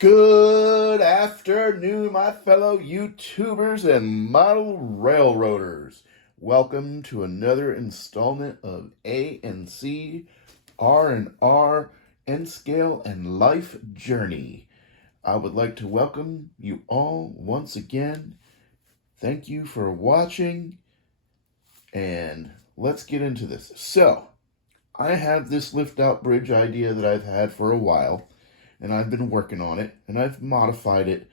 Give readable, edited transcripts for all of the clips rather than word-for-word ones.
Good afternoon, my fellow YouTubers and model railroaders. Welcome to another installment of A&C R&R N-Scale and Life Journey. I would like to welcome you all once again. Thank you for watching, and let's get into this. So, I have this lift-out bridge idea that I've had for a while, and I've been working on it, and I've modified it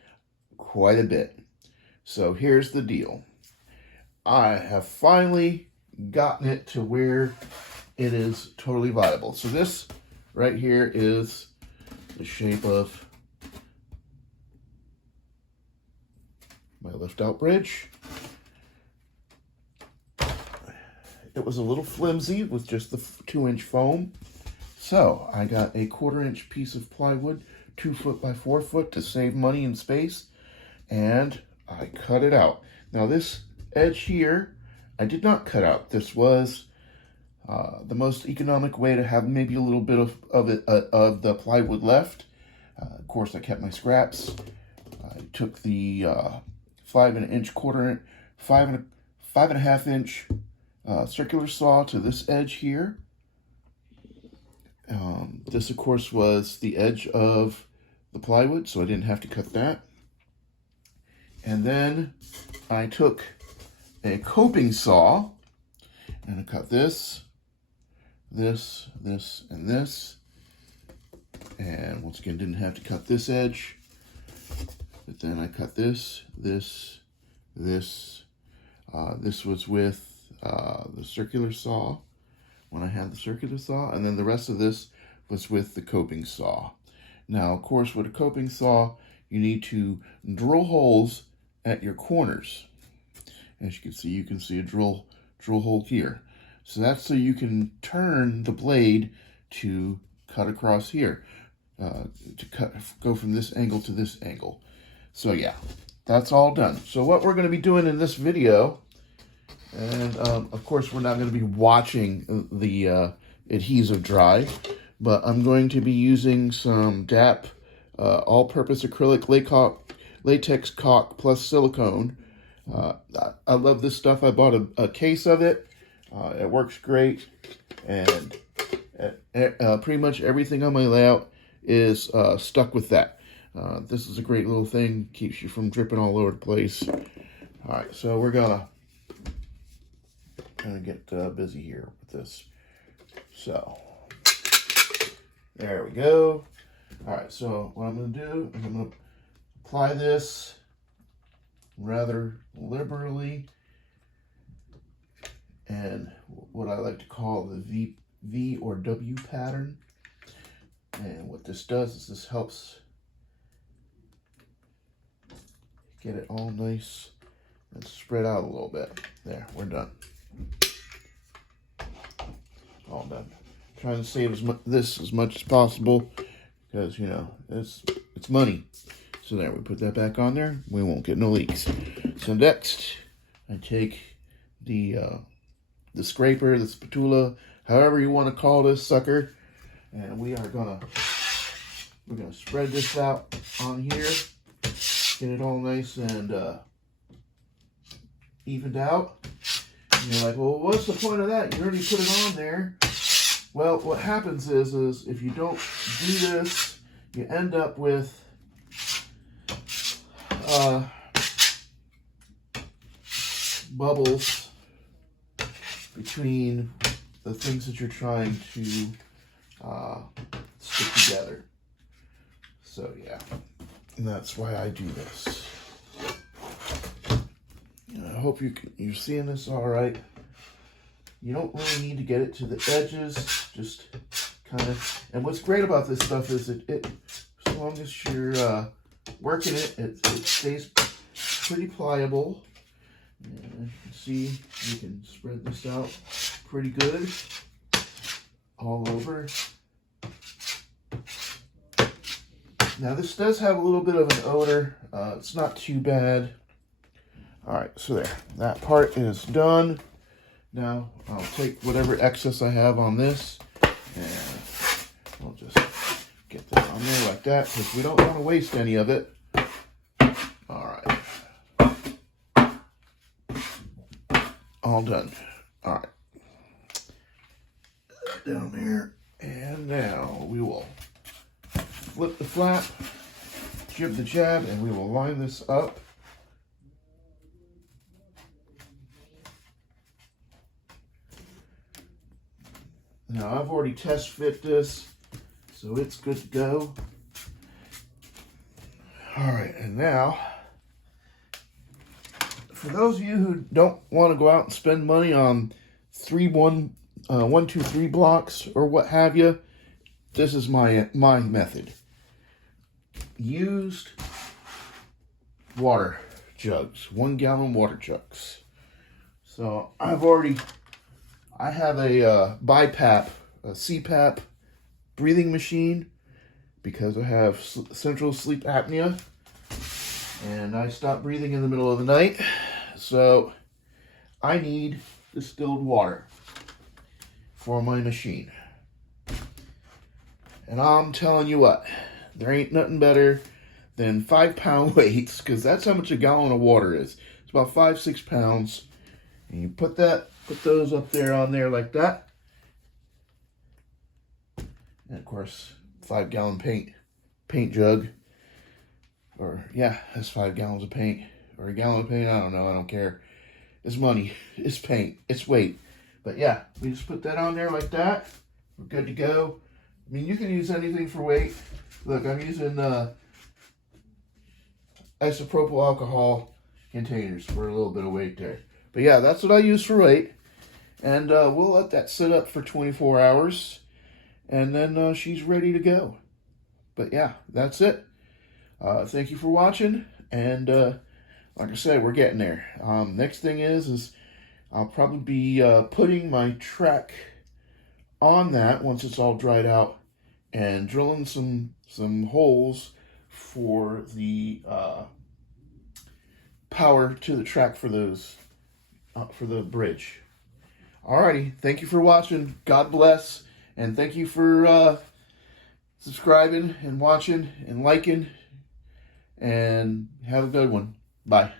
quite a bit. So here's the deal. I have finally gotten it to where it is totally viable. So this right here is the shape of my lift-out bridge. It was a little flimsy with just the 2-inch foam. So I got a 1/4-inch piece of plywood, 2 foot by 4 foot to save money and space, and I cut it out. Now this edge here, I did not cut out. This was the most economic way to have maybe a little bit of the plywood left. Of course, I kept my scraps. I took the 5.5-inch circular saw to this edge here. This, of course, was the edge of the plywood, so I didn't have to cut that. And then I took a coping saw, and I cut this, this, and this. And once again, didn't have to cut this edge. But then I cut this. This was with the circular saw, when I had the circular saw, and then the rest of this was with the coping saw. Now, of course, with a coping saw, you need to drill holes at your corners. As you can see a drill hole here. So that's so you can turn the blade to cut across here, go from this angle to this angle. So yeah, that's all done. So what we're going to be doing in this video, and of course we're not going to be watching the adhesive dry, but I'm going to be using some DAP all-purpose acrylic latex caulk plus silicone. I love this stuff. I bought a case of it. It works great, and pretty much everything on my layout is stuck with that. This is a great little thing, keeps you from dripping all over the place. All right, so we're gonna get busy here with this. So there we go. All right, so what I'm gonna do is I'm gonna apply this rather liberally, and what I like to call the V or W pattern. And what this does is this helps get it all nice and spread out a little bit. There, we're done. All done. Trying to save as much as possible, because you know it's money. So there, we put that back on there. We won't get no leaks. So next, I take the scraper, the spatula, however you want to call this sucker, and we're gonna spread this out on here, get it all nice and evened out. And you're like, well, what's the point of that? You already put it on there. Well, what happens is if you don't do this, you end up with bubbles between the things that you're trying to stick together. So yeah, and that's why I do this. I hope you're seeing this all right. You don't really need to get it to the edges, just kind of. And what's great about this stuff is it as long as you're working it stays pretty pliable. And you can see you can spread this out pretty good all over. Now this does have a little bit of an odor. It's not too bad. All right, so there, that part is done. Now I'll take whatever excess I have on this, and I'll just get that on there like that because we don't want to waste any of it. All right. All done. All right. Down there. And now we will flip the flap, jib the jab, and we will line this up. Now I've already test fit this, so it's good to go. All right, and now, for those of you who don't want to go out and spend money on 1, 2, 3 blocks or what have you, this is my method. Used water jugs, 1 gallon water jugs. So I have a BiPAP, a CPAP breathing machine because I have central sleep apnea and I stop breathing in the middle of the night. So I need distilled water for my machine. And I'm telling you what, there ain't nothing better than 5-pound weights, because that's how much a gallon of water is. It's about 5-6 pounds. And you put those up there on there like that. And of course, 5-gallon paint jug. Or yeah, that's 5 gallons of paint. Or a gallon of paint, I don't know, I don't care. It's money, it's paint, it's weight. But yeah, we just put that on there like that. We're good to go. I mean, you can use anything for weight. Look, I'm using isopropyl alcohol containers for a little bit of weight there. But yeah, that's what I use for weight. And we'll let that sit up for 24 hours. And then she's ready to go. But yeah, that's it. Thank you for watching. And like I said, we're getting there. Next thing is I'll probably be putting my track on that once it's all dried out and drilling some holes for the power to the track for those for the bridge. Alrighty, thank you for watching. God bless, and thank you for subscribing and watching and liking, and have a good one. Bye.